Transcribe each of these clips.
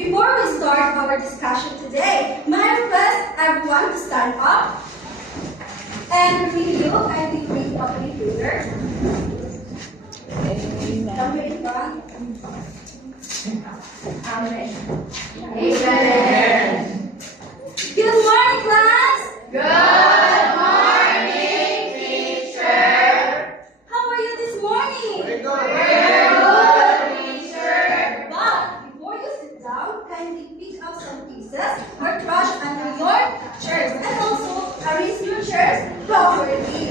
Before we start our discussion today, may I request everyone to stand up and review kindly read opening prayer. Come here in front. Amen. Amen. Good morning, class. Good morning, teacher. How are you this morning? We're good, teacher. But before you sit down, kindly pick up some pieces or trash under your chairs and also arrange your chairs properly.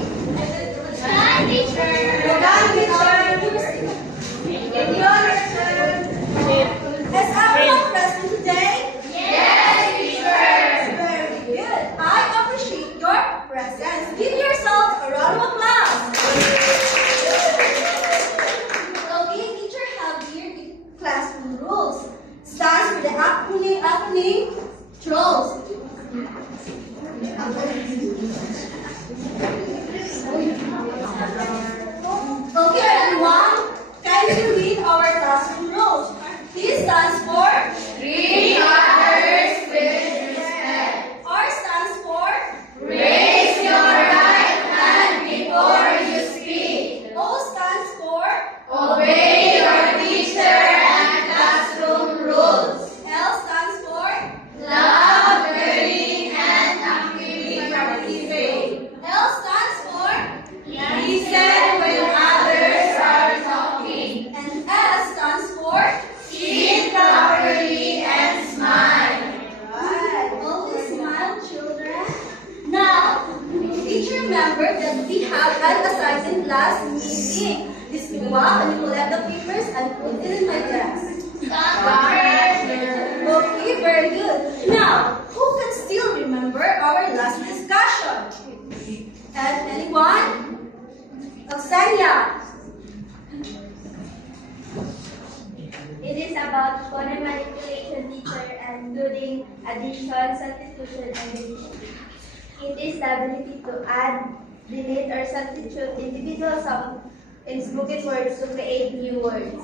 Hi, teacher. It's your turn. Is everyone present today? Yes, teacher. Very good. I appreciate your presence. Give yourselves a round of applause. Okay, teacher have here the classroom rules. Stands for the acronym TROLLS. Okay, everyone, kindly read our classroom rules. T stands for Treat others with respect. R stands for Raise your right hand before you speak. O stands for Obey your teacher and classroom rules. L stands for Love, learning, and actively participate. L stands for Listen when others are talking. and S stands for Sit properly and smile. Right. Always smile, children. Now, teacher remember that we have an assignment last meeting. This week, and you collect the papers and put it in my desk. Okay, very good. Now, who can still remember our last discussion? And anyone? Ksenia. It is about phoneme manipulation, teacher, and including addition, substitution, and division. It is the ability to add, delete, or substitute individual sounds in spoken words to create new words.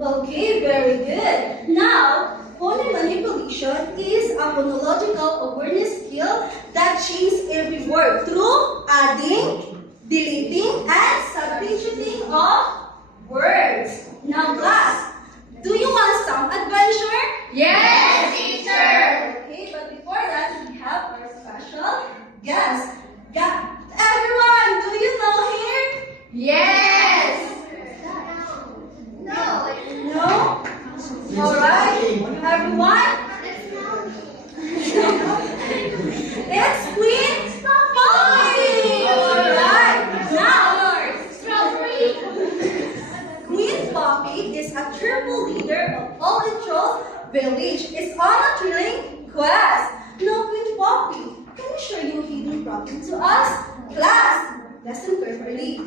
Okay, very good. Now, phoneme manipulation is a phonological awareness skill that changes every word through adding, deleting, and substituting of words. Now, class, do you want some adventure? Yes, teacher. Okay, but before that, we have our special guest. Everyone, do you know him? Yes. No? Alright, everyone? It's Queen Poppy! Alright, now, Queen Poppy is a triple leader of all the Trolls village. Is on a thrilling quest. Now, Queen Poppy, can you show your hidden problem to us? Class, listen carefully.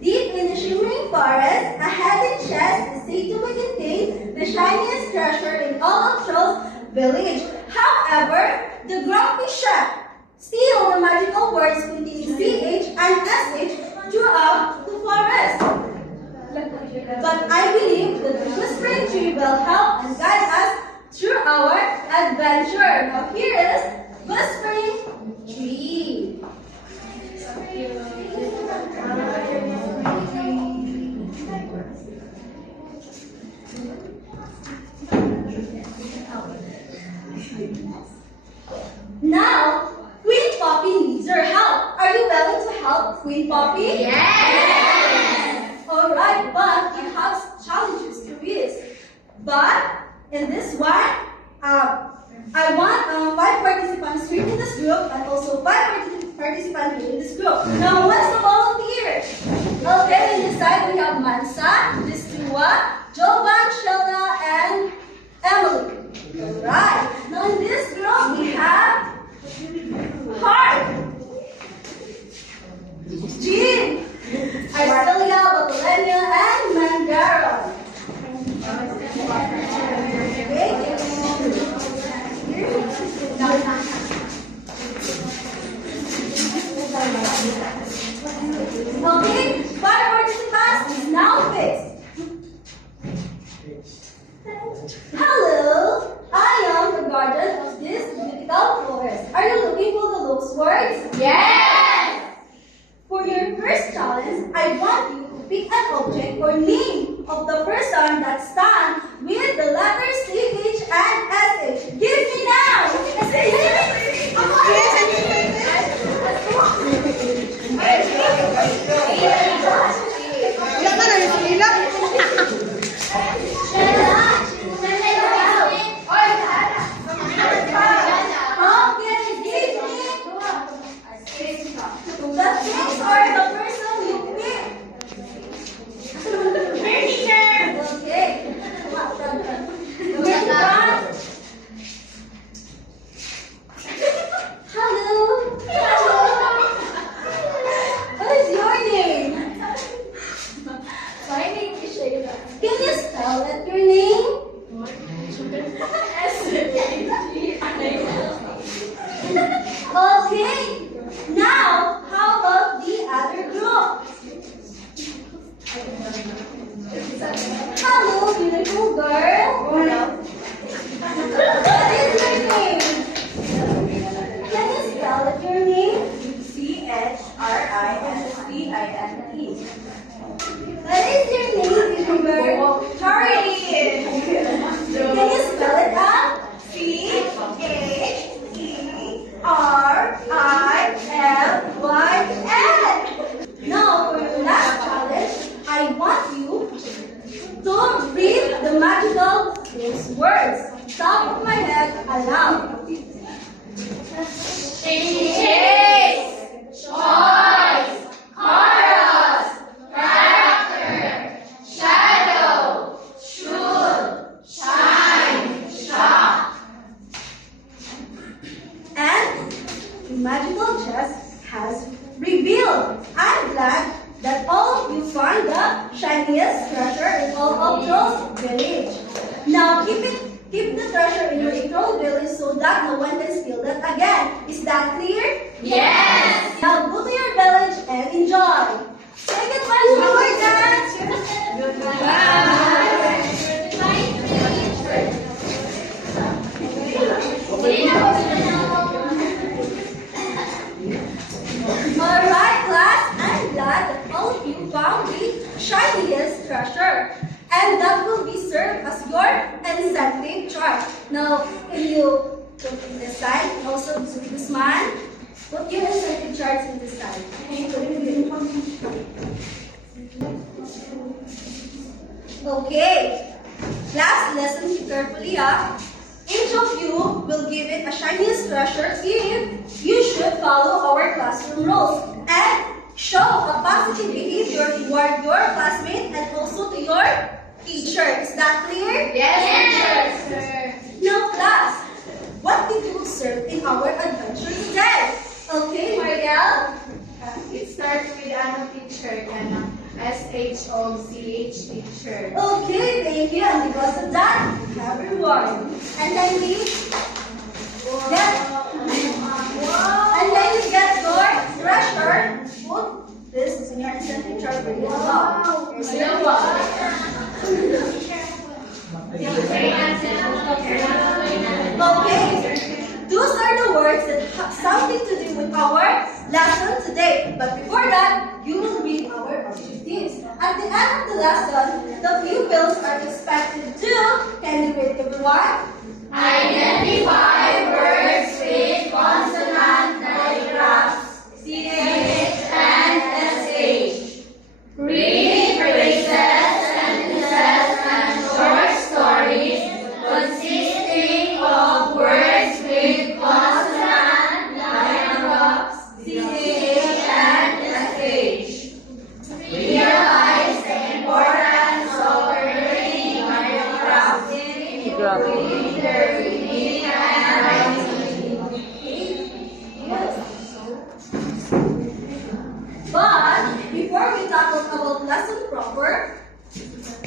Deep in the shimmering forest, a hidden chest is said to contain the shiniest treasure in all of Trolls village. However, the grumpy chef steals the magical words containing CH and SH throughout the forest. But I believe that the whispering tree will help and guide us through our adventure. Now here is Whispering Tree. Now, Queen Poppy needs your help. Are you willing to help Queen Poppy? Yes. Alright, but you have challenges to risk. But in this one, I want 5 participants here in this group and also 5 participants here in this group. Now, who wants to volunteer? Okay, on this side we have Mansa, Distua, Jovan, Sheldon, and Emily. Alright, now in this group we have Heart, Jean, Arcelia, Batulenia, and Mangaro. Okay, 5 participants is now an object or name of the person that stands with the letters CH and SH. Give me now! How can you give me the things or the person you pick? Okay. Next one. Hello. What is your name? My name is Shayla. Can you spell out your name? Okay. Now, how about the other group? Hello, beautiful girl. What is your name? Can you spell out your name? CHRISTINE. What is your name, beautiful girl? Hurry! Can you spell it out? CHERILYN. Now, for your last challenge, I want you to read the magical words. Top of my head aloud. Chase, choice, chorus, character, shadow, should, shine, shock. And the magical chest has revealed. I'm glad that all of you found the shiniest treasure in all of Troll's village. Now keep the treasure in your Troll village so that no one can steal that again. Is that clear? Yes! Now go to your village and enjoy. Say goodbye to our dance. Alright class, I'm glad that all of you found the shiniest treasure. And that will be served as your incentive chart. Now, can you put in this side? Also, this man. Put your incentive charts in this side. Okay. Class, listen carefully up. Each of you will give it a shiniest treasure if you should follow our classroom rules and show a positive behavior toward your classmate and also to your teacher. Is that clear? Yes, sir. Now, class, what did you observe in our adventure today? Okay, Marielle. It starts with ano teacher, ano, SHOCH teacher. Okay, thank you. And because of that, you have reward. And then we get, and then you get your treasure. Put this in your incentive chart for you. Wow. Here's your Okay, those are the words that have something to do with our lesson today. But before that, you will read our objectives. At the end of the lesson, the pupils are expected to, can you read everyone? Identify words with consonant digraphs, CH and SH. Read phrases, sentences, and short stories consisting of words with consonant digraphs, CH and SH. Realize the importance of learning digraphs in improving their reading and writing. But before we tackle about lesson proper,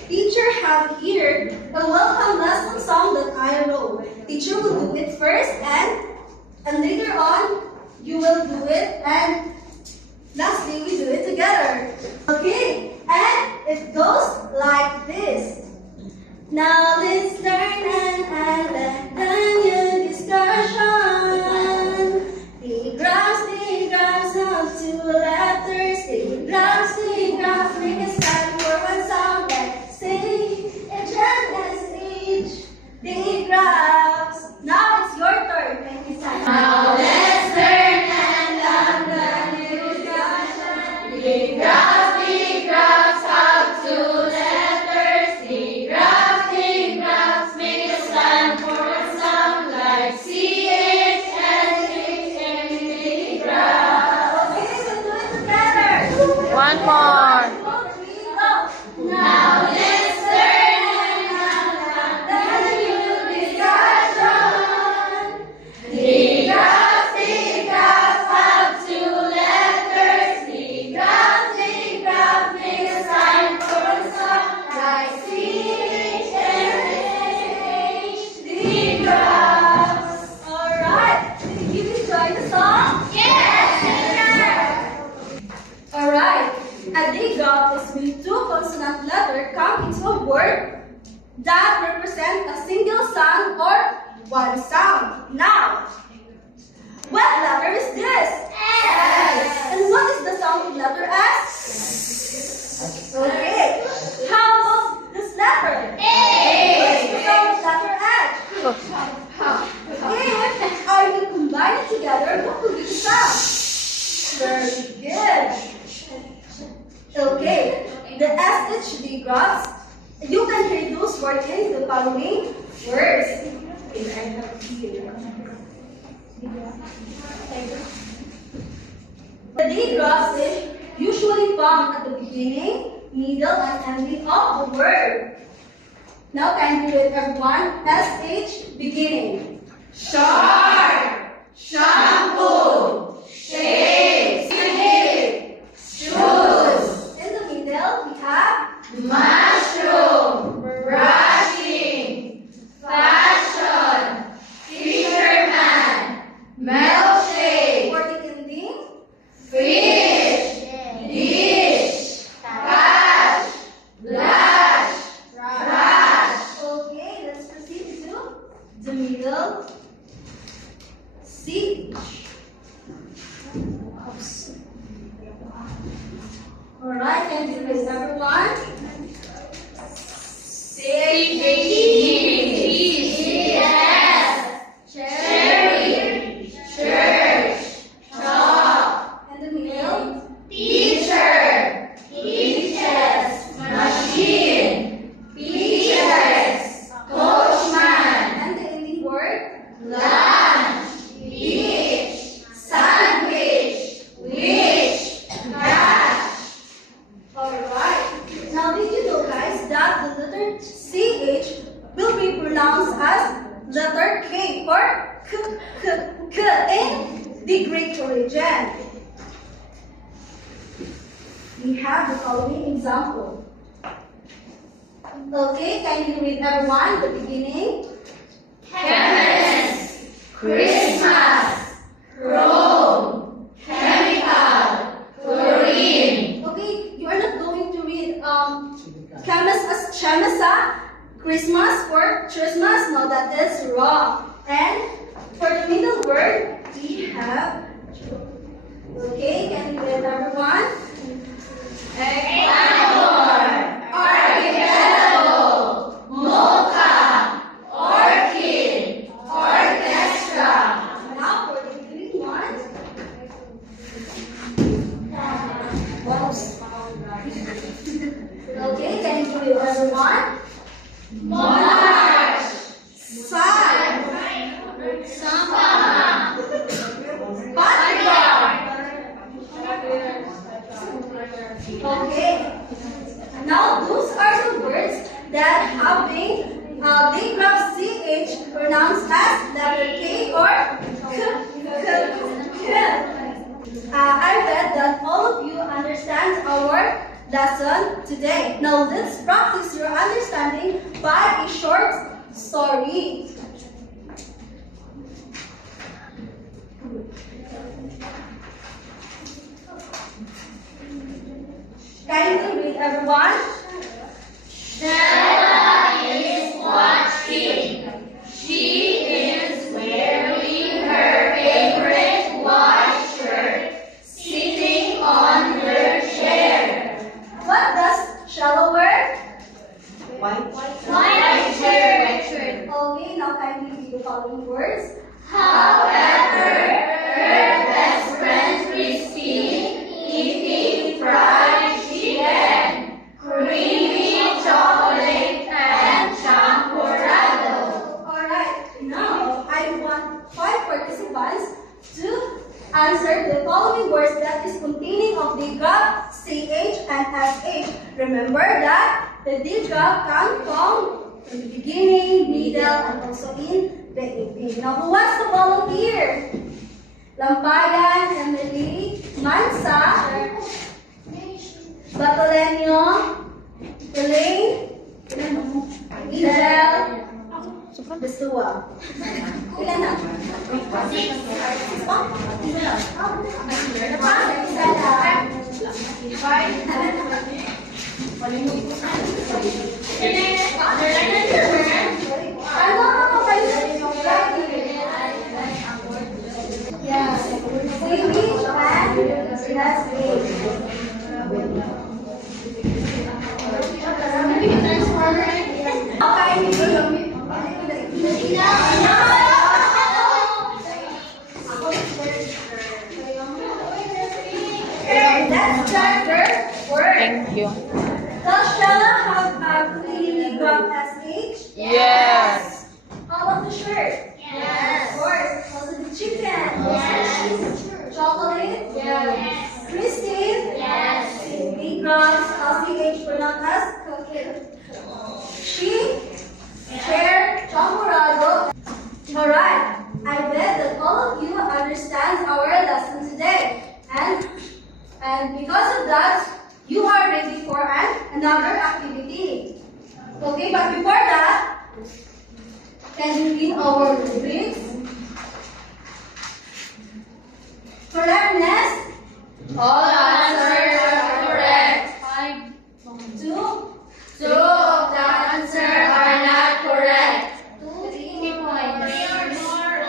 teacher have here a welcome lesson song that I wrote. Teacher will do it first and later on you will do it and lastly we do it together. Okay, and it goes like this. Now let's learn and new discussion. Digraphs, up to letters. Digraphs, make a sound. letter come into a word that represent a single sound or one sound. Now, what letter is this? S. And what is the sound of letter S? Okay. How about this letter? A. What is the sound of letter H? If I will combine it together, what will be the sound? Very good. Okay. The SH should be grasped. You can hear those words in the following words. The D drops is usually found at the beginning, middle, and ending of the word. Now can you read everyone? SH beginning. Sharp. Shampoo. Shave. Shoes. In the middle, we have Mushroom. Brushing. Fashion. Fisherman. Milkshake. for the ending. Fish. Dish. Cash. Blush. Brush. Okay, let's proceed to the middle. CH. Alright, can you read everyone? Cherry. Church. Chalk. And the middle. Teacher. Teaches. Machine. Peaches. Coachman. And the ending word. Lunch. Beach. Sandwich. Wish. Cash. Alright. Now did you know guys that the letter CH will be pronounced as letter K or K in the Greek origin? We have the following example. Okay, can you read everyone the beginning? Chemist. Christmas. Chrome. Chemical. Chlorine. Okay, you are not going to read chemist as chemisa, Christmas for Christmas. No, that is wrong. And for the middle word, we have. Okay, can you read everyone? Ecuador. Archipelago. Mocha. Orchid. Orchestra. Now for the green one. Okay, can you read everyone? Monarch. Sun. Samba. Okay. Now those are the words that have been they grab CH pronounced as letter K or K. I bet that all of you understand our lesson today. Now let's practice your understanding by a short story. Kindly read everyone. Stella is watching. She is wearing her favorite white shirt, sitting on her chair. What does Shallow wear? White shirt. Okay, now kindly read the following words. However, her best friend Christine eating fried chicken, creamy chocolate, and champorado. Alright, now I want 5 participants to answer the following words that is containing of the grab CH and SH. Remember that the D grab can come in the beginning, middle, and also in the ending. Now who wants to volunteer? Lampayan, Emily, Mansa, Batolenyo, Elaine, Angel, Besua. Ilan na? 6 pa? Isa lang. Yeah. See which one has age. Let's start the word. Thank you. Does Stella have a clearly grab SH? Yes. How about the shirt? Yes. Of course. Also the chicken? Yes. Chocolate? Yes. Christine? Yes. B grams LCH pronounced as she, chair, chamorado. Alright, I bet that all of you understand our lesson today. And because of that, you are ready for another activity. Okay, but before that, can you read our rubrics? Correctness. All answers are correct. 2, 2 of the answers are not correct. 3 points. Are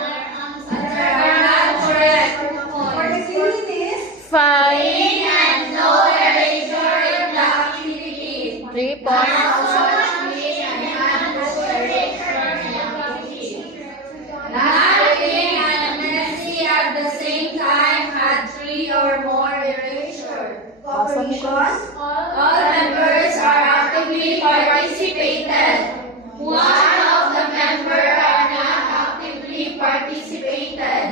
not correct. for the activities. 5. And no erasure in the activity. 3 points. Nothing and Messi at the same time had 3 or more erasure. Cooperation. All members are actively participated. One of the members are not actively participated.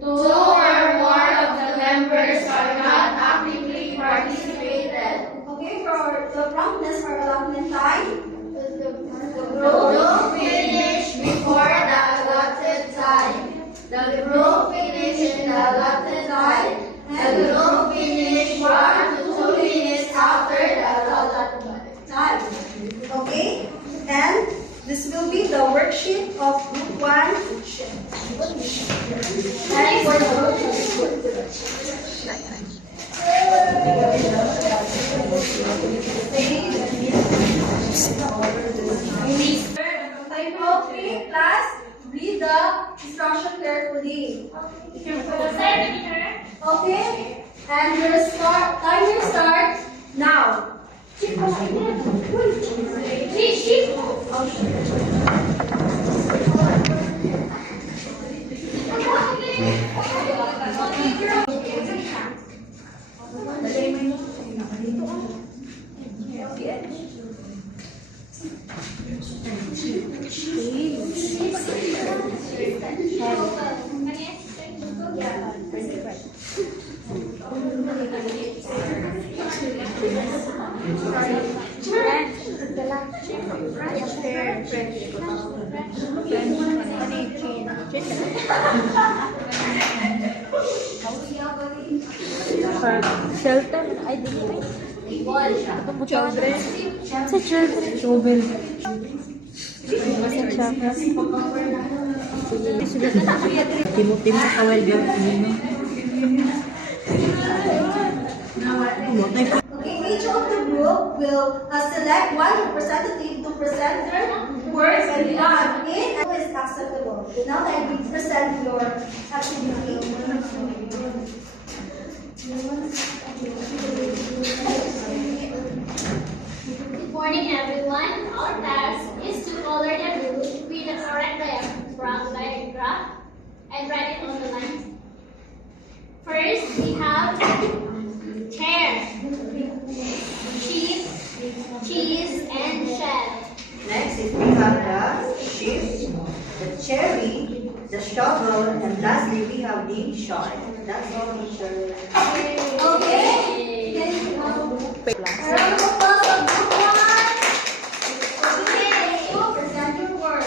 2 or more of the members are not actively participated. Okay, for the promptness for allotment time. The Group finish before the allotted time. The group finish in the allotted time. The group finish 1 to 2 minutes after the allotted time. Okay, and this will be the worksheet of group 1. And for the I hope we class read the instruction carefully. Okay, and your timer starts now. Shelter, I didn't. Children. Sa children. Children. Timothy sa kawal gawin. Okay, each of the group will select one representative to present their words and none in is acceptable. Now I will present your activity. Good morning, everyone. Our task is to color the blue with the correct diagram and write it on the line. First, we have chair, sheep, cheese, and shell. Next is we have the sheep, the cherry, the shovel, and lastly we have the shark. That's all, teacher. Okay? Then you have a round of applause of group 1. Okay, you present your word.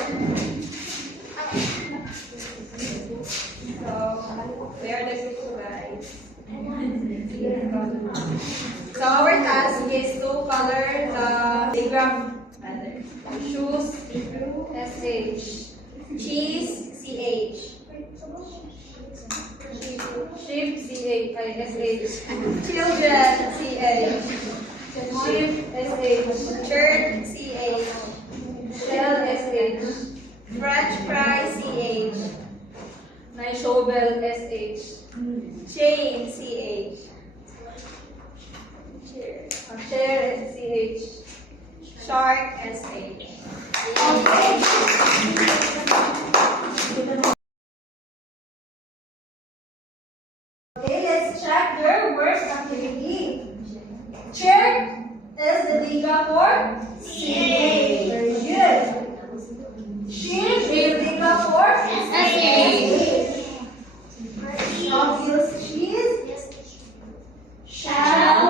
So our task is to color the diagram. Shoes, SH. Cheese, CH. Sheep, CH. Children, CH. Shift, SH. Shirt, CH. Shell, SH. French fry, CH. Nice shovel, SH. Chain, CH. Chair, CH. Shark, SH. Okay, let's check their worst activity. Chair is the Liga for CA. Very good. Shield is the Liga for SA. Obvious cheese. Shell.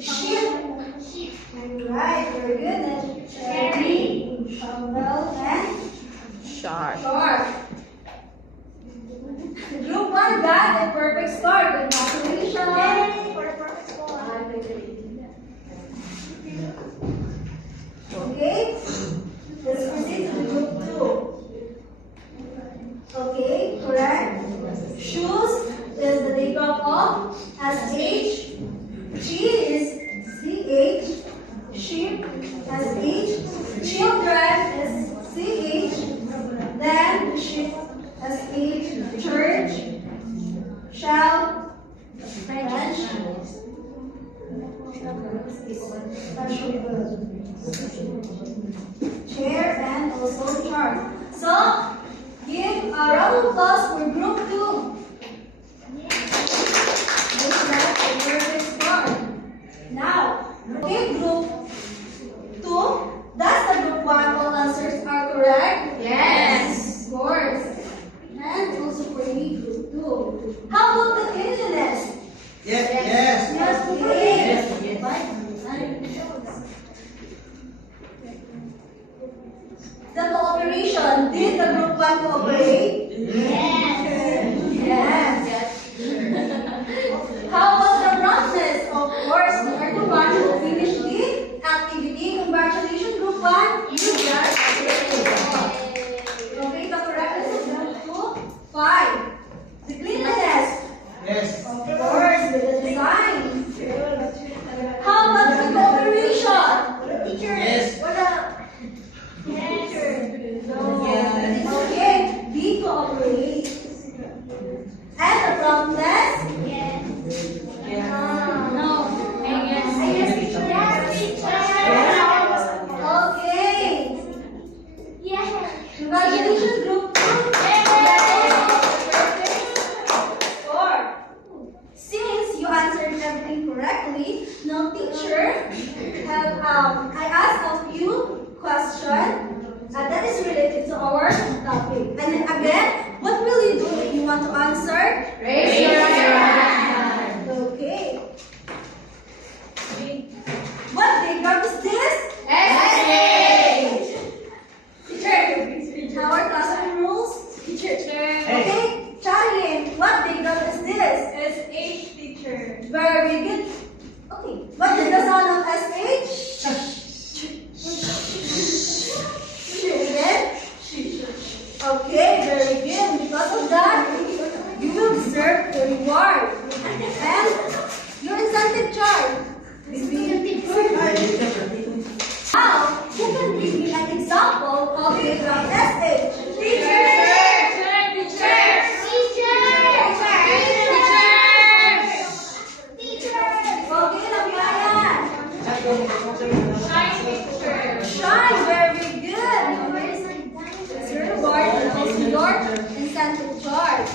Ship. Right, very good. Then cherry, shovel, and Shark. shark. Group 1 got a perfect score. Congratulations. For a perfect score. Okay, let's proceed to group 2. Okay, correct. Shoes is the big drop of SH. Cheese is CH. Sheep SH. Children is CH. Then ship SH. Church. Shell. French. Chair and also chart. So, give a round of applause for group 2. This is a perfect score. Now, okay, group 2. Does the group 1 all answers are correct? Yes. Of course. And also for me, group 2. How about the cleanliness? Yes, yes. Yes, okay. The cooperation, did the group 1 cooperate? Yes. How about the promptness? Of course, we are the one who finished the activity. Congratulations, group 1. You guys okay, the correctness of group 2, 5. The cleanliness. Yes. Of course, with the design. How about the cooperation? Teacher. Yes. What up? Okay, be cooperate. And the promptness? No. Okay. Congratulations, group 2. Score. Since you answered everything correctly, now teacher, I asked a few questions that is related to our topic. And then again, what will you do if you want to answer? Raise your hand. Okay. What diagram is this? SH. Teacher, our classroom rules? Teacher. Okay, Charlie, what diagram is this? SH, teacher. Very good. Okay, what is the sound of SH? Again? Okay, very good. Because of that, you will deserve the reward. And your incentive charge. Now, who can give me an example of diagram SH? Teacher. Okay, Lamaya. Shine, very good. It's your reward and also your incentive charge.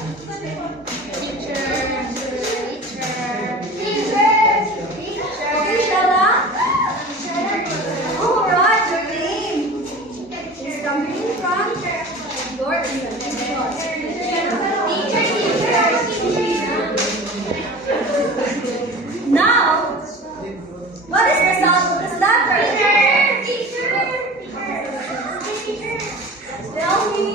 Okay, Shella. Alright, your name is coming in front. Your incentive charge. Now, what is the sound of this letter? Tell me.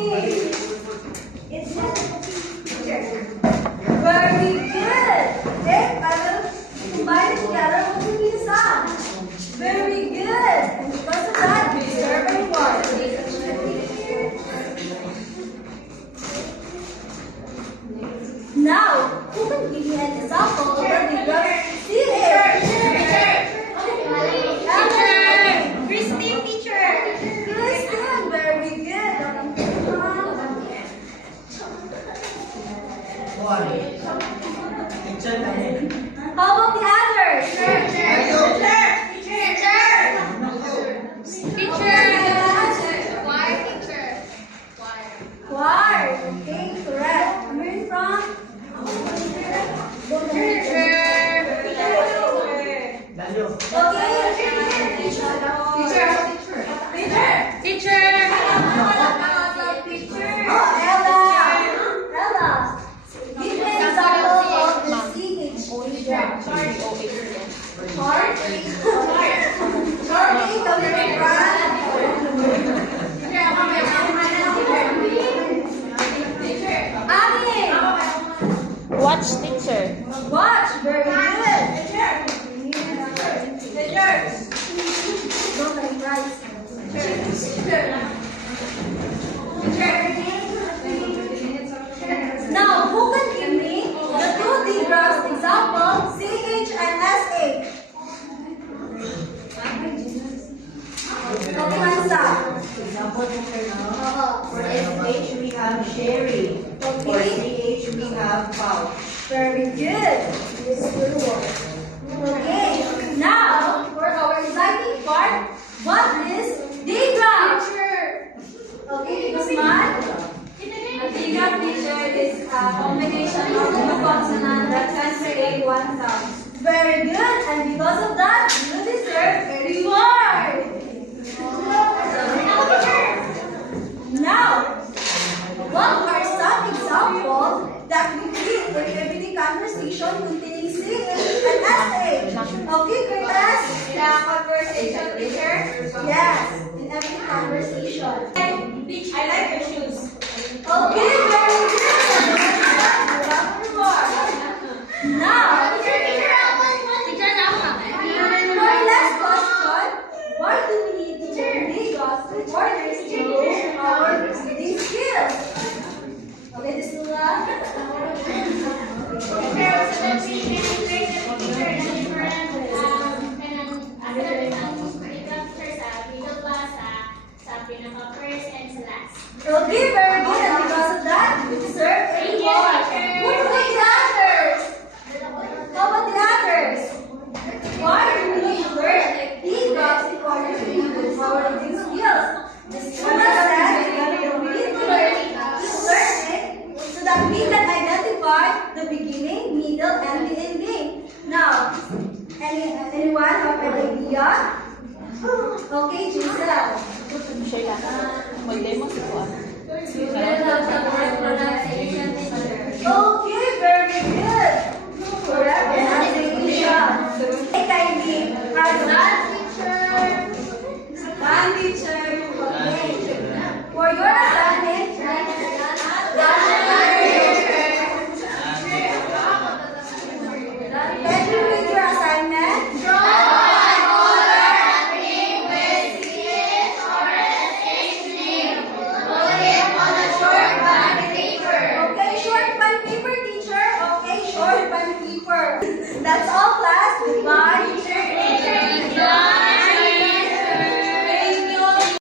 Guys. Now, who can give me the two digraphs example, CH and SH? Okay, hands up. Example, teacher, no? For SH, we have Sherry. For CH, we have pouch. Very good. Okay, now for our exciting part, what is digraph? Okay, Guzman? A digraph, teacher, is a combination of two consonants that can create one sound. Very good, and because of that, you deserve a reward. Now, what are some examples that we read in everyday conversation containing CH and SH? Okay, Curtis? The conversation, teacher. Yes, in every conversation. I like your shoes. Okay, very good. Now, Teacher, for our last question, why do we need to learn digraphs in order to improve our reading skills? Okay, this is Okay, very good. And because of that, you deserve a reward. Who are the others? How about the others? Why do we need to learn digraphs in order to improve our reading skills? The student said we need to learn it so that we can identify the beginning, middle, and the ending. Now, anyone have an idea? Okay, Giselle. Mag-demo si Juan. Okay, very good. Correct pronunciation. Hey, Kylie. One teacher.